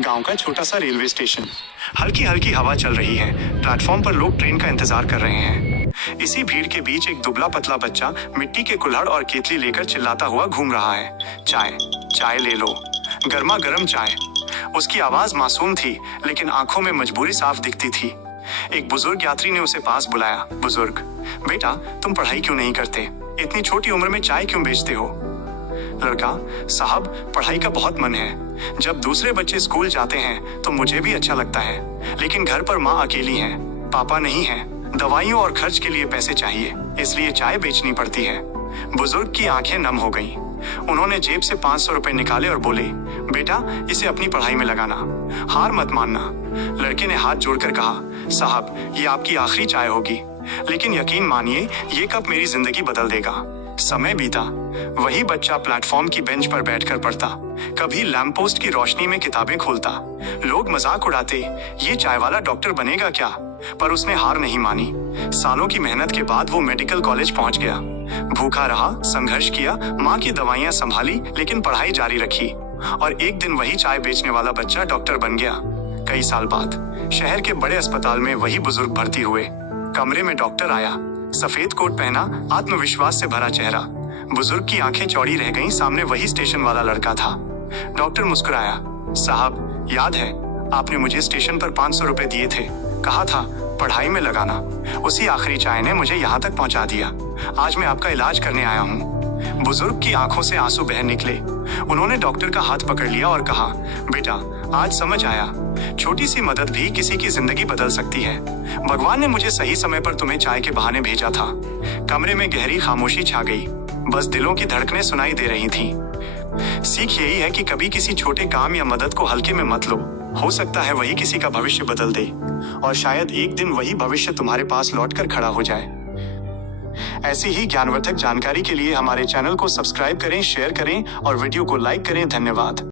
गांव का छोटा सा रेलवे स्टेशन। हल्की हल्की हवा चल रही है। प्लेटफॉर्म पर लोग ट्रेन का इंतजार कर रहे हैं। इसी भीड़ के बीच एक दुबला पतला बच्चा मिट्टी के कुल्हड़ और केतली लेकर चिल्लाता हुआ घूम रहा है। चाय, चाय ले लो, गर्मा गर्म चाय। उसकी आवाज मासूम थी, लेकिन आंखों में मजबूरी साफ दिखती थी। एक बुजुर्ग यात्री ने उसे पास बुलाया। बुजुर्ग, बेटा तुम पढ़ाई क्यों नहीं करते? इतनी छोटी उम्र में चाय क्यों बेचते हो? लड़का, साहब पढ़ाई का बहुत मन है। जब दूसरे बच्चे स्कूल जाते हैं तो मुझे भी अच्छा लगता है, लेकिन घर पर माँ अकेली है, पापा नहीं है। दवाइयों और खर्च के लिए पैसे चाहिए, इसलिए चाय बेचनी पड़ती है। बुजुर्ग की आंखें नम हो गईं। उन्होंने जेब से 500 रुपए निकाले और बोले, बेटा इसे अपनी पढ़ाई में लगाना, हार मत मानना। लड़के ने हाथ जोड़कर कहा, साहब ये आपकी आखिरी चाय होगी, लेकिन यकीन मानिए ये कप मेरी जिंदगी बदल देगा। समय बीता। वही बच्चा प्लेटफॉर्म की बेंच पर बैठकर पढ़ता, कभी लैंप पोस्ट की रोशनी में किताबें खोलता। लोग मजाक उड़ाते, ये चाय वाला डॉक्टर बनेगा क्या? पर उसने हार नहीं मानी। सालों की मेहनत के बाद वो मेडिकल कॉलेज पहुंच गया। भूखा रहा, संघर्ष किया, माँ की दवाइयां संभाली, लेकिन पढ़ाई जारी रखी। और एक दिन वही चाय बेचने वाला बच्चा डॉक्टर बन गया। कई साल बाद शहर के बड़े अस्पताल में वही बुजुर्ग भर्ती हुए। कमरे में डॉक्टर आया, सफेद कोट पहना, आत्मविश्वास से भरा चेहरा। बुजुर्ग की आंखें चौड़ी रह गईं, सामने वही स्टेशन वाला लड़का था। डॉक्टर मुस्कुराया, साहब याद है आपने मुझे स्टेशन पर 500 रुपए दिए थे, कहा था पढ़ाई में लगाना। उसी आखिरी चाय ने मुझे यहाँ तक पहुँचा दिया। आज मैं आपका इलाज करने आया हूँ। बुजुर्ग की आंखों से आंसू बह निकले। उन्होंने डॉक्टर का हाथ पकड़ लिया और कहा, बेटा आज समझ आया, छोटी सी मदद भी किसी की जिंदगी बदल सकती है। भगवान ने मुझे सही समय पर तुम्हें चाय के बहाने भेजा था। कमरे में गहरी खामोशी छा गई, बस दिलों की धड़कनें सुनाई दे रही थीं। सीख यही है कि कभी किसी छोटे काम या मदद को हल्के में मत लो। हो सकता है वही किसी का भविष्य बदल दे, और शायद एक दिन वही भविष्य तुम्हारे पास लौटकर खड़ा हो जाए। ऐसी ही ज्ञानवर्धक जानकारी के लिए हमारे चैनल को सब्सक्राइब करें, शेयर करें और वीडियो को लाइक करें। धन्यवाद।